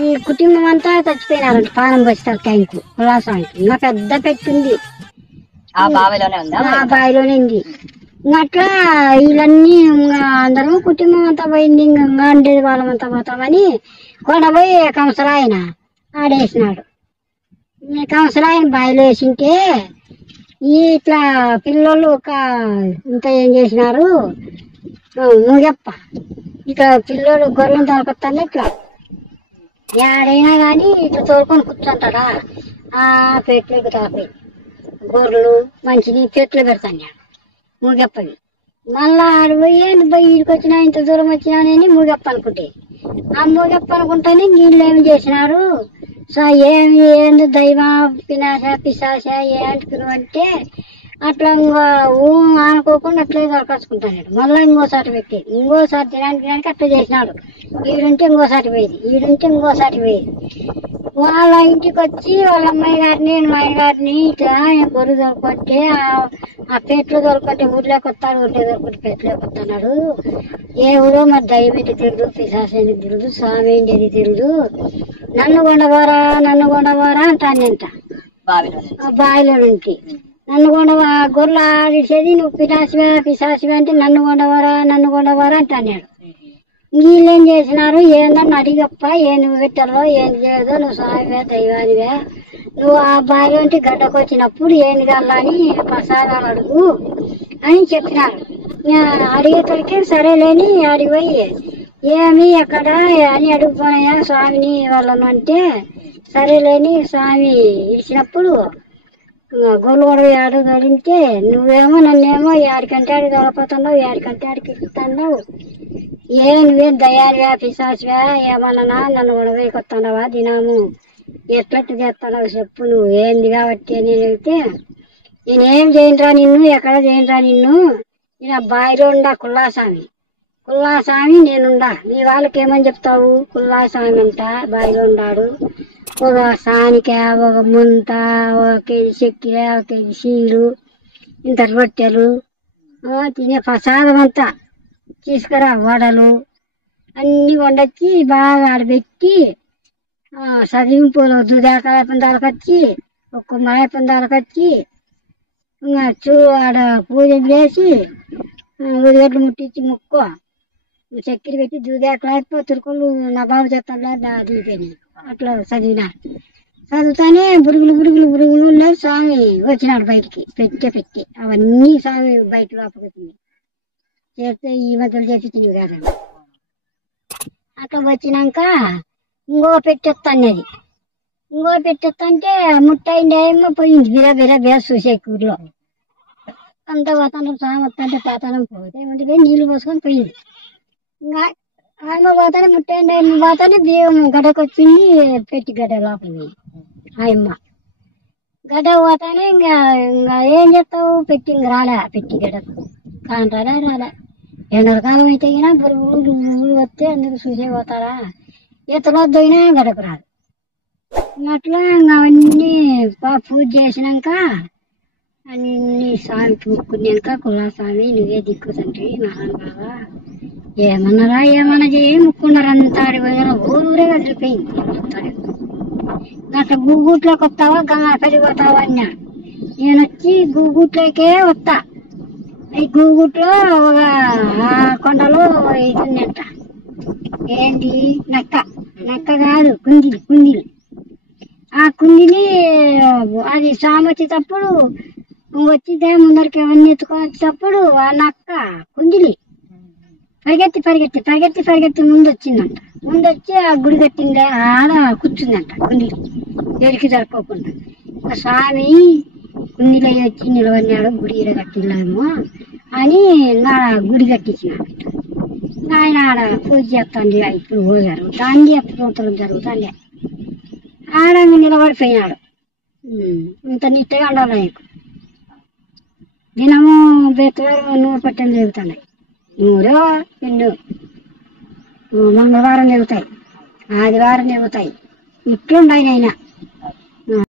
ఈ కుటుంబం అంతా చచ్చిపోయినారంట పానం బస్తాల ట్యాంకు కులాసానికి. ఇంకా పెద్ద పెట్టింది ఆ బావిలోనే ఉందా? ఆ బావిలోనే ఉంది. అట్లా వీళ్ళన్నీ అందరూ కుటుంబం అంతా పోయింది. ఇంకా ఉండేది వాళ్ళంతా పోతామని కొండపోయి కంసరాయన ఆడేసినాడు. కంసరాయన బావిలో వేసింటే ఇట్లా పిల్లలు ఇంత ఏం చేసినారు, ముగప్ప ఇట్లా పిల్లలు గొర్రెలను తోలుకొస్తాను. ఇట్లా ఏడైనా కానీ ఇట్లా తోలుకొని కూర్చుంటారా ఆ పెట్లోకి తాపి గొర్రెలు మంచిని చెట్లు పెడతాను ముగప్పని. మళ్ళా ఆడు ఏంటి పోయి వీడికి వచ్చినా ఇంత దూరం వచ్చినానని ముగప్ప అనుకుంటే ఆ ముగప్ప అనుకుంటానే వీళ్ళు ఏమి చేసినారు. సో ఏంది దైవం పినాశ పిశాశ ఏంటుకును అంటే అట్లా ఆనుకోకుండా అట్లే దొరకచ్చుకుంటాడు. మళ్ళీ ఇంకోసారి పెట్టి ఇంకోసారి తినడానికి అట్లా చేసినాడు. ఈడుంటే ఇంకోసారి పోయేది, ఈడుంటే ఇంకోసారి పోయేది. వాళ్ళ ఇంటికి వచ్చి వాళ్ళ అమ్మాయి గారిని ఇట్లా గొర్రె దొరకొట్టే ఆ పేట్లో దొరకొట్టే ఊర్లోకి వస్తాడు, ఊర్లో దొరకొట్టి పేట్లోకి వస్తున్నాడు. ఏ ఊరో మరి దైవం ఏంటి తెలియదు, పిశాసేది తెలియదు, స్వామి ఏంటి తెలియదు, నన్ను కొండవారా అంటానంట బావిలో నుంచి. నన్ను కొండవా గొర్రెలు ఆడిసేది నువ్వు పిశాసివే అంటే నన్ను కొండవారా అంటాడు. వీళ్ళేం చేసినారు, ఏందని అడిగప్ప ఏంది పెట్టాలో ఏంది చేయదో, నువ్వు స్వామివే దైవానివే, నువ్వు ఆ బావి అంటే గడ్డకు వచ్చినప్పుడు ఏంది కల్లా ప్రసాదాలు అడుగు అని చెప్పినారు. అడిగేతలకి సరేలేని అడిగిపోయి ఏమి ఎక్కడ అని అడుగుపోనాయా స్వామిని వాళ్ళను అంటే సరేలేని స్వామి ఇచ్చినప్పుడు గొల్లు కూడా ఆడు తొలింటే నువ్వేమో నన్నేమో ఏడికంటే ఆడికి తొలపోతున్నావు, ఏడికంటే ఆడికి ఇస్తున్నావు, నువ్వేం దయానివా పిశాచివా ఏమన్నా నన్ను గొడవకి వస్తున్నావా దినాము ఎట్లట్టు చేస్తున్నావు చెప్పు, నువ్వు ఏంది కాబట్టి నేను వెళ్తే నేనేం చేయనురా నిన్ను, ఎక్కడ చేయనురా నిన్ను, నేను ఆ బావిలో ఉండా కుల్లాస్వామి నేనుండా, నీ వాళ్ళకి ఏమని చెప్తావు, కుల్లాస్వామి అంట బావిలో ఉన్నాడు, ఒక సానిక ఒక ముంత ఒక కేజీ చక్కెర ఒక కేజీ సీలు ఇంత రొట్టెలు తినే ప్రసాదం అంతా తీసుకురా, వడలు అన్నీ వండొచ్చి బాగా ఆడబెట్టి చదివింపులు దుదాకాయ పందాలకొచ్చి ఒక్క మాయ పందాలకొచ్చి ఇంకా ఆడ పూజ చేసి ఉదిగడ్లు ముట్టించి ముక్కో చక్కెర పెట్టి దూదాకలేకపో తిరుకులు నా బాబు చేస్తాను దిగిపోయినాయి. అట్లా చదువుతానే బురుగులు లేదు స్వామి వచ్చినాడు బయటికి పెట్టి అవన్నీ స్వామి బయట లోపకొచ్చింది. చేస్తే ఈ మధ్యలో చేపించినవి కాదండి. అట్లా వచ్చినాక ఇంకో పెట్టేస్తానేది, ఇంకో పెట్టేస్తా ముట్టయింది ఏమో పోయింది బిరా చూసే ఊర్లో అంత వాతావరణం స్వామి వస్తుంటే పాతానం పోతే ఏమంటే నీళ్లు పోసుకొని పోయింది. ఇంకా ఆమె పోతానే ముట్టయింది ఆయమ్మ పోతానే బియ్యం గడ్డకొచ్చింది, పెట్టి గడ్డ లోపలికి ఆయమ్మ గడ్డ పోతానే ఇంకా ఏం చేస్తావు పెట్టి ఇంక రాలే పెట్టి గడ్డకు రాలే ఎండలకాలం అయితే అయినా బురుగులు వస్తే అందరూ చూసే పోతారా, ఈతలో దొయినా గడకు రాదు. అట్లా అవన్నీ పూజ చేసినాక అన్ని స్వామికి ముక్కున్నాక కులాస్వామి నువ్వే దిక్కు తండ్రి మహానుభావ ఏమన్నా చేయి ముక్కున్నారు అంతా ఆడిపోయినా ఊరే కదిలిపోయింది. అట్లా గూగుట్లోకి వస్తావా గంగాపల్లి పోతావా అన్నాడు. నేను వచ్చి గూగుట్లోకే వస్తా. ఈ గూగుట్లో ఒక కొండలో ఇది ఉందంట, ఏంటి నక్క కాదు కుందిలి. ఆ కుందిని అది స్వామి వచ్చేటప్పుడు వచ్చితే ముందరికి అవన్నీ ఎత్తుకొని వచ్చేటప్పుడు ఆ నక్క కుందిలి పరిగెత్తి ముందు వచ్చిందంట. ముందొచ్చి ఆ గుడి కట్టిందే ఆడ కూర్చుందంట కుందిలి ఎరికి జరుపుకోకుండా. స్వామి కుందిలో వచ్చి నిలవన్నాడు గుడి ఈడ కట్టిల్లామో అని నా గుడి కట్టించినాడు. ఆయన ఆడ పూజ చేస్తాండి ఇప్పుడు జరుగుతుంది, అప్పుడు జరుగుతుంది. ఆడ నిలబడిపోయినాడు. ఇంత నిట్టగా ఉండాలి నీకు. దినము బెత్తవారు 100 పట్టెలు జరుగుతున్నాయి, 100 మంగళవారం జరుగుతాయి, ఆదివారం జరుగుతాయి, ఇట్లుండాయి అయినా